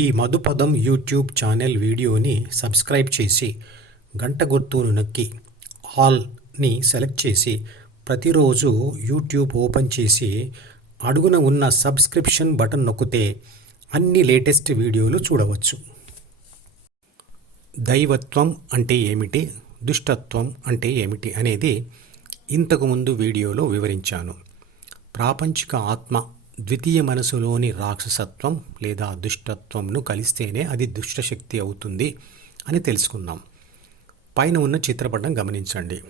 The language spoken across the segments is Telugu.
ఈ మధుపదం యూట్యూబ్ ఛానల్ వీడియోని సబ్స్క్రైబ్ చేసి గంట గుర్తును నొక్కి ఆల్ని సెలెక్ట్ చేసి ప్రతిరోజు యూట్యూబ్ ఓపెన్ చేసి అడుగున ఉన్న సబ్స్క్రిప్షన్ బటన్ నొక్కితే అన్ని లేటెస్ట్ వీడియోలు చూడవచ్చు. దైవత్వం అంటే ఏమిటి? దుష్టత్వం అంటే ఏమిటి? అనేది ఇంతకుముందు వీడియోలో వివరించాను. ప్రాపంచిక ఆత్మ ద్వితీయ మనసులోని రాక్షసత్వం లేదా దుష్టత్వంను కలిస్తేనే అది దుష్టశక్తి అవుతుంది అని తెలుసుకున్నాం పైన ఉన్న చిత్రపటం గమనించండి.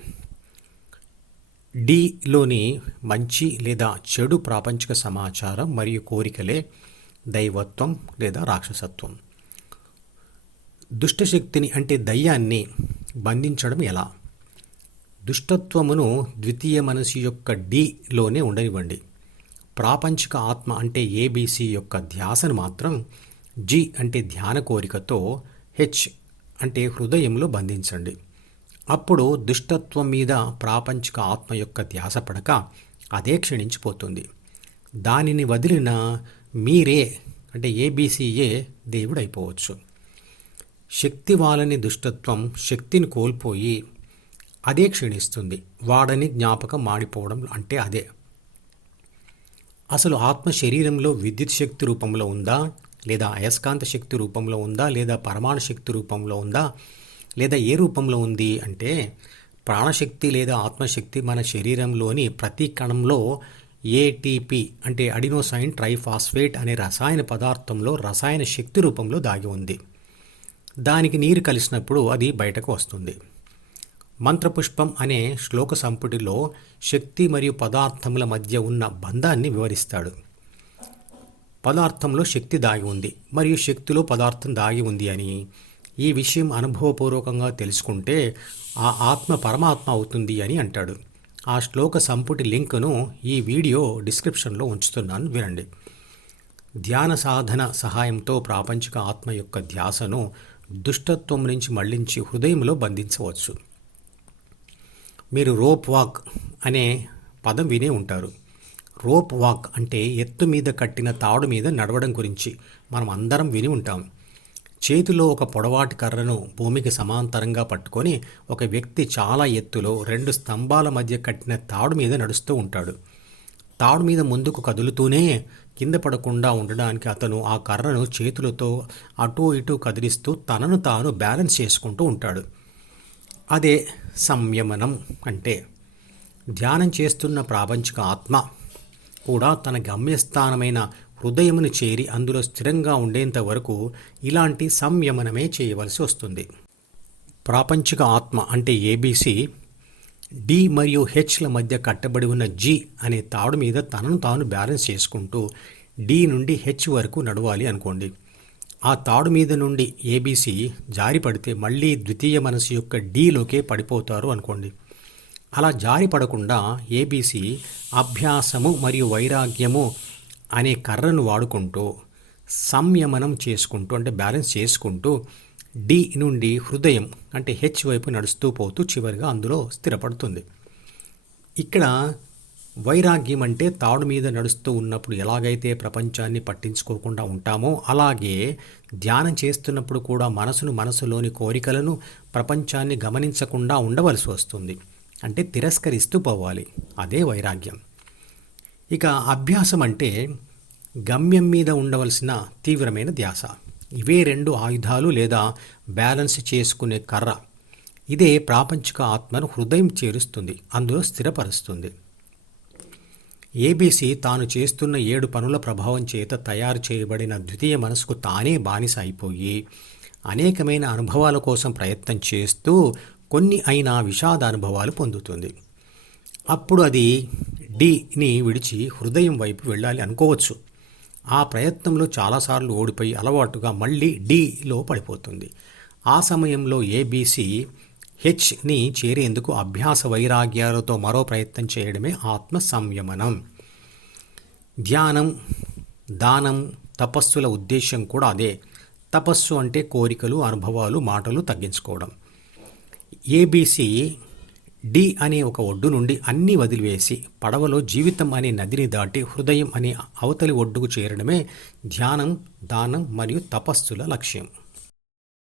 డిలోని మంచి లేదా చెడు ప్రాపంచిక సమాచారం మరియు కోరికలే దైవత్వం లేదా రాక్షసత్వం. దుష్టశక్తిని అంటే దయ్యాన్ని బంధించడం ఎలా? దుష్టత్వమును ద్వితీయ మనసు యొక్క డిలోనే ఉండనివ్వండి. ప్రాపంచిక ఆత్మ అంటే ఏబీసీ యొక్క ధ్యాసను మాత్రం జి అంటే ధ్యాన కోరికతో హెచ్ అంటే హృదయంలో బంధించండి. అప్పుడు దుష్టత్వం మీద ప్రాపంచిక ఆత్మ యొక్క ధ్యాస పడక అదే క్షీణించిపోతుంది. దానిని వదిలిన మీరే అంటే ఏబిసిఏ దేవుడైపోవచ్చు. శక్తి వాళ్ళని దుష్టత్వం శక్తిని కోల్పోయి అదే క్షీణిస్తుంది. వాడని జ్ఞాపకం మాడిపోవడం అంటే అదే. అసలు ఆత్మ శరీరంలో విద్యుత్ శక్తి రూపంలో ఉందా? లేదా అయస్కాంత శక్తి రూపంలో ఉందా? లేదా పరమాణు శక్తి రూపంలో ఉందా? లేదా ఏ రూపంలో ఉంది? అంటే ప్రాణశక్తి లేదా ఆత్మశక్తి మన శరీరంలోని ప్రతి కణంలో ఏటీపీ అంటే అడినోసైన్ ట్రైఫాస్ఫేట్ అనే రసాయన పదార్థంలో రసాయన శక్తి రూపంలో దాగి ఉంది. దానికి నీరు కలిసినప్పుడు అది బయటకు వస్తుంది. మంత్రపుష్పం అనే శ్లోక సంపుటిలో శక్తి మరియు పదార్థముల మధ్య ఉన్న బంధాన్ని వివరిస్తాడు. పదార్థంలో శక్తి దాగి ఉంది మరియు శక్తిలో పదార్థం దాగి ఉంది అని ఈ విషయం అనుభవపూర్వకంగా తెలుసుకుంటే ఆ ఆత్మ పరమాత్మ అవుతుంది అని అంటాడు. ఆ శ్లోక సంపుటి లింక్ను ఈ వీడియో డిస్క్రిప్షన్లో ఉంచుతున్నాను వినండి. ధ్యాన సాధన సహాయంతో ప్రాపంచిక ఆత్మ యొక్క ధ్యాసను దుష్టత్వం నుంచి మళ్ళించి హృదయంలో బంధించవచ్చు. మీరు రోప్ వాక్ అనే పదం వినే ఉంటారు. రోప్ వాక్ అంటే ఎత్తు మీద కట్టిన తాడు మీద నడవడం గురించి మనం అందరం విని ఉంటాం. చేతిలో ఒక పొడవాటి కర్రను భూమికి సమాంతరంగా పట్టుకొని ఒక వ్యక్తి చాలా ఎత్తులో రెండు స్తంభాల మధ్య కట్టిన తాడు మీద నడుస్తూ ఉంటాడు. తాడు మీద ముందుకు కదులుతూనే కింద పడకుండా ఉండడానికి అతను ఆ కర్రను చేతులతో అటూ ఇటూ కదిలిస్తూ తనను తాను బ్యాలెన్స్ చేసుకుంటూ ఉంటాడు. అదే సంయమనం అంటే ధ్యానం చేస్తున్న ప్రాపంచిక ఆత్మ కూడా తన గమ్యస్థానమైన హృదయమును చేరి అందులో స్థిరంగా ఉండేంత వరకు ఇలాంటి సంయమనమే చేయవలసి వస్తుంది. ప్రాపంచిక ఆత్మ అంటే ఏబీసీ డి మరియు హెచ్ల మధ్య కట్టబడి ఉన్న జి అనే తాడు మీద తనను తాను బ్యాలెన్స్ చేసుకుంటూ డి నుండి హెచ్ వరకు నడవాలి అనుకోండి. ఆ తాడు మీద నుండి ఏబీసీ జారి పడితే మళ్ళీ ద్వితీయ మనసు యొక్క డీలోకే పడిపోతారు అనుకోండి. అలా జారి పడకుండా ఏబీసీ అభ్యాసము మరియు వైరాగ్యము అనే కర్రను వాడుకుంటూ సంయమనం చేసుకుంటూ అంటే బ్యాలెన్స్ చేసుకుంటూ డి నుండి హృదయం అంటే హెచ్ వైపు నడుస్తూ పోతూ చివరిగా అందులో స్థిరపడుతుంది. ఇక్కడ వైరాగ్యం అంటే తాడు మీద నడుస్తూ ఉన్నప్పుడు ఎలాగైతే ప్రపంచాన్ని పట్టించుకోకుండా ఉంటామో అలాగే ధ్యానం చేస్తున్నప్పుడు కూడా మనసును మనసులోని కోరికలను ప్రపంచాన్ని గమనించకుండా ఉండవలసి వస్తుంది. అంటే తిరస్కరిస్తూ పోవాలి. అదే వైరాగ్యం. ఇక అభ్యాసం అంటే గమ్యం మీద ఉండవలసిన తీవ్రమైన ధ్యాస. ఇవే రెండు ఆయుధాలు లేదా బ్యాలెన్స్ చేసుకునే కర్ర. ఇదే ప్రాపంచిక ఆత్మను హృదయం చేరుస్తుంది. అందులో స్థిరపరుస్తుంది. ఏబీసీ తాను చేస్తున్న ఏడు పనుల ప్రభావం చేత తయారు చేయబడిన ద్వితీయ మనసుకు తానే బానిస అయిపోయి అనేకమైన అనుభవాల కోసం ప్రయత్నం చేస్తూ కొన్ని అయినా విషాద అనుభవాలు పొందుతుంది. అప్పుడు అది డిని విడిచి హృదయం వైపు వెళ్ళాలి అనుకోవచ్చు. ఆ ప్రయత్నంలో చాలాసార్లు ఓడిపోయి అలవాటుగా మళ్ళీ డిలో పడిపోతుంది. ఆ సమయంలో ఏబీసీ హెచ్ని చేరేందుకు అభ్యాస వైరాగ్యాలతో మరో ప్రయత్నం చేయడమే ఆత్మ సంయమనం. ధ్యానం దానం తపస్సుల ఉద్దేశం కూడా అదే. తపస్సు అంటే కోరికలు అనుభవాలు మాటలు తగ్గించుకోవడం. ఏబీసీ డి అనే ఒక ఒడ్డు నుండి అన్నీ వదిలివేసి పడవలో జీవితం అనే నదిని దాటి హృదయం అనే అవతలి ఒడ్డుకు చేరడమే ధ్యానం దానం మరియు తపస్సుల లక్ష్యం.